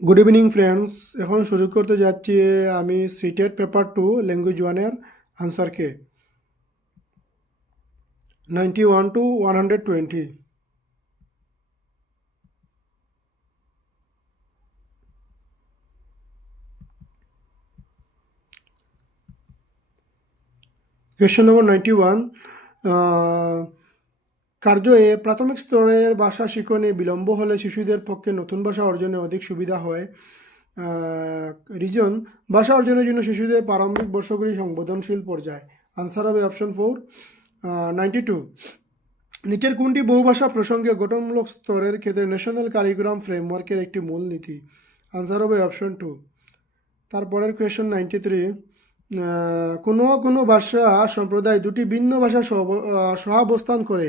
Good evening friends, এখন শুরু করতে যাচ্ছি আমি সিটেট পেপার 2 ল্যাঙ্গুয়েজ 1-এর আনসারকে 91 to 120। Question number 91। কার্য এ, প্রাথমিক স্তরের ভাষা শিখনে বিলম্ব হলে শিশুদের পক্ষে নতুন ভাষা অর্জনে অধিক সুবিধা হয়। রিজন, ভাষা অর্জনের জন্য শিশুদের প্রারম্ভিক বর্ষগুলি সংবেদনশীল পর্যায়। আনসার হবে অপশন 4, 92। নিচের কোনটি বহুভাষা প্রসঙ্গে গঠনমূলক স্তরের ক্ষেত্রে ন্যাশনাল কারিকুলাম ফ্রেমওয়ার্কের একটি মূল নীতি? আনসার হবে অপশন 2। তারপরের কোয়েশন 93। কোনো কোনো ভাষা সম্প্রদায় দুটি ভিন্ন ভাষা সহাবস্থান করে,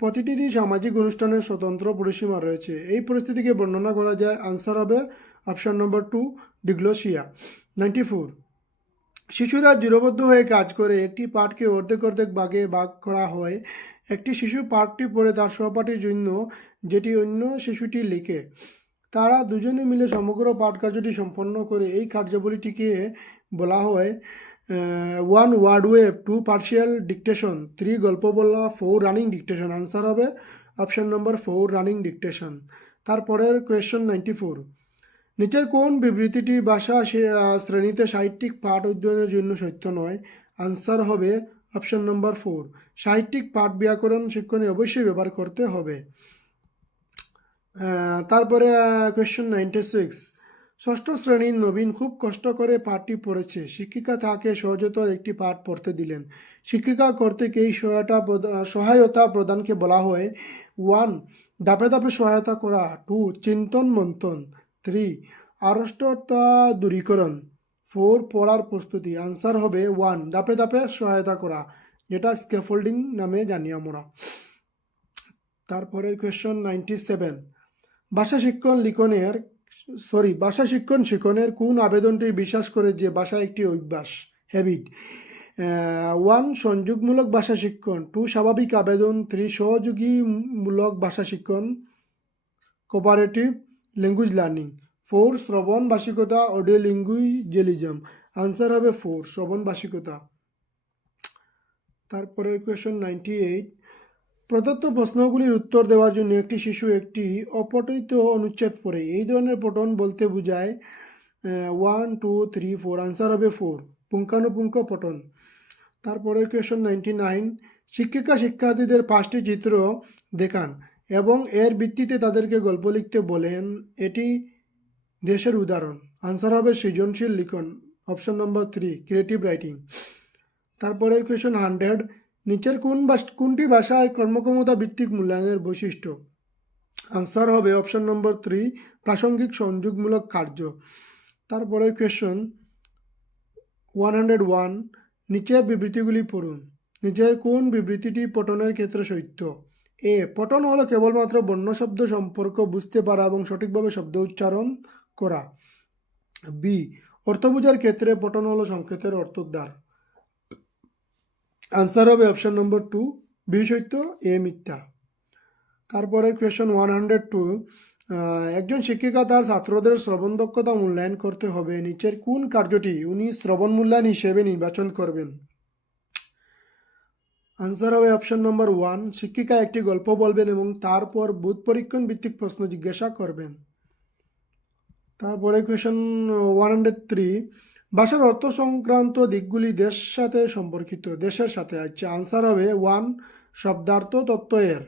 প্রতিটিরই সামাজিক অনুষ্ঠানের স্বতন্ত্র পরিসীমা রয়েছে, এই পরিস্থিতিকে বর্ণনা করা যায়। আনসার হবে অপশন নম্বর 2, ডিগ্লোসিয়া। 94। শিশুরা জোড়বদ্ধ হয়ে কাজ করে একটি পাঠকে অর্ধেক অর্ধেক ভাগে ভাগ করা হয়। একটি শিশু পাঠটি পড়ে তার সহপাঠীর জন্য, যেটি অন্য শিশুটি লিখে। তারা দুজনে মিলে সমগ্র পাঠ কার্যটি সম্পন্ন করে। এই কার্যাবলীটিকে বলা হয় 1 ওয়ার্ড ওয়েভ, 2 পার্শিয়াল ডিকটেশন, 3 গল্প বলা, 4 রানিং ডিকটেশন। আনসার হবে অপশন নম্বর 4, রানিং ডিকটেশন। তারপরের কোয়েশ্চন 94। নিচের কোন বিবৃতিটি ভাষা শ্রেণীতে সাহিত্যিক পাঠ অধ্যয়নের জন্য সত্য নয়? আনসার হবে অপশন নম্বর 4, সাহিত্যিক পাঠ ব্যাকরণ শিক্ষণে অবশ্যই ব্যবহার করতে হবে। তারপরে কোয়েশ্চন 96। ষষ্ঠ শ্রেণীর নবীন খুব কষ্ট করে পাঠটি পড়েছে। শিক্ষিকা তাকে সহজতর একটি পাঠ পড়তে দিলেন। শিক্ষিকা কর্তৃক এই সহায়তা প্রদানকে বলা হয় 1 ধাপে ধাপে সহায়তা করা, 2 চিন্তন মন্থন, 3 আড়ষ্টতা দূরীকরণ, 4 পড়ার প্রস্তুতি। আনসার হবে 1 ধাপে ধাপে সহায়তা করা, যেটা স্ক্যাফোল্ডিং নামে জানি আমরা। তারপরের কোয়েশ্চন 97। ভাষা শিক্ষণ শিক্ষণের কোন আবেদনটি বিশ্বাস করে যে ভাষা একটি অভ্যাস, হ্যাবিট? 1 সংযোগমূলক ভাষা শিক্ষণ, 2 স্বাভাবিক আবেদন, 3 সহযোগীমূলক ভাষা শিক্ষণ, কোপারেটিভ ল্যাঙ্গুয়েজ লার্নিং, 4 শ্রবণ ভাষিকতা, অডিও লিঙ্গুইজেলিজম। আনসার হবে 4 শ্রবণ ভাষিকতা। তারপরের কোয়েশ্চন 98। প্রদত্ত প্রশ্নগুলির উত্তর দেওয়ার জন্য একটি শিশু একটি অপঠিত অনুচ্ছেদ পড়ে। এই ধরনের পঠন বলতে বোঝায় 1 2 3 4। আনসার হবে 4 পুঙ্খানুপুঙ্খ পঠন। তারপরের কোয়েশ্চন 99। শিক্ষিকা শিক্ষার্থীদের 5টি চিত্র দেখান এবং এর ভিত্তিতে তাদেরকে গল্প লিখতে বলেন। এটি দেশের উদাহরণ। আনসার হবে সৃজনশীল লিখন, অপশন নম্বর 3, ক্রিয়েটিভ রাইটিং। তারপরের কোয়েশ্চন 100। নিচের কোনটি ভাষায় কর্মক্ষমতা ভিত্তিক মূল্যায়নের বৈশিষ্ট্য? আনসার হবে অপশন নম্বর 3, প্রাসঙ্গিক সংযোগমূলক কার্য। তারপরের কোয়েশ্চন 101। নিচের বিবৃতিগুলি পড়ুন। নিচের কোন বিবৃতিটি পঠনের ক্ষেত্রে সত্য? এ, পঠন হলো কেবলমাত্র বর্ণ শব্দ সম্পর্ক বুঝতে পারা এবং সঠিকভাবে শব্দ উচ্চারণ করা। বি, অর্থ বোঝার ক্ষেত্রে পঠন হলো সংকেতের অর্থোদ্ধার। আনসার হবে অপশন নম্বর 2, বি সত্য, এ মিথ্যা। তারপরে কোয়েশ্চন 102। একজন শিক্ষিকা তার ছাত্রদের শ্রবণ দক্ষতা মূল্যায়ন করতে হবে। নিচের কোন কার্যটি উনি শ্রবণ মূল্যায়ন হিসেবে নির্বাচন করবেন? আনসার হবে অপশন নম্বর 1, শিক্ষিকা একটি গল্প বলবেন এবং তারপর বোধ পরীক্ষণ ভিত্তিক প্রশ্ন জিজ্ঞাসা করবেন। তারপরে কোয়েশ্চন 103। ভাষার অর্থ সংক্রান্ত দিকগুলি দেশের সাথে। আচ্ছা, আনসার হবে 1, শব্দার্থ তত্ত্ব এর।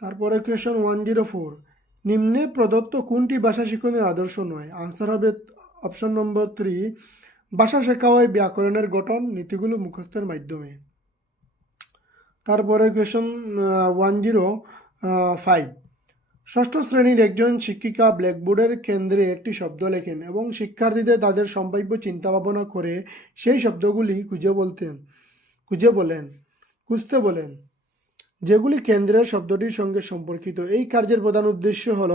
তারপরে কোয়েশ্চন 104। নিম্নে প্রদত্ত কোনটি ভাষা শিক্ষণের আদর্শ নয়? আনসার হবে অপশন নম্বর 3, ভাষা শেখা হয় ব্যাকরণের গঠন নীতিগুলো মুখস্থের মাধ্যমে। তারপরে কোয়েশ্চন 105। ষষ্ঠ শ্রেণীর একজন শিক্ষিকা ব্ল্যাকবোর্ডের কেন্দ্রে একটি শব্দ লেখেন এবং শিক্ষার্থীদের তাদের সম্ভাব্য চিন্তা ভাবনা করে সেই শব্দগুলি খুঁজতে বলেন, যেগুলি কেন্দ্রের শব্দটির সঙ্গে সম্পর্কিত। এই কার্যের প্রধান উদ্দেশ্য হল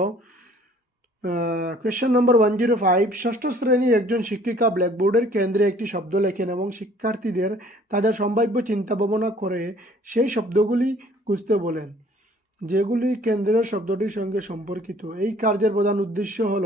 কোয়েশ্চন নম্বর 105। ষষ্ঠ শ্রেণীর একজন শিক্ষিকা ব্ল্যাকবোর্ডের কেন্দ্রে একটি শব্দ লেখেন এবং শিক্ষার্থীদের তাদের সম্ভাব্য চিন্তা ভাবনা করে সেই শব্দগুলি খুঁজতে বলেন, যেগুলি কেন্দ্রের শব্দটির সঙ্গে সম্পর্কিত। এই কার্যের প্রধান উদ্দেশ্য হল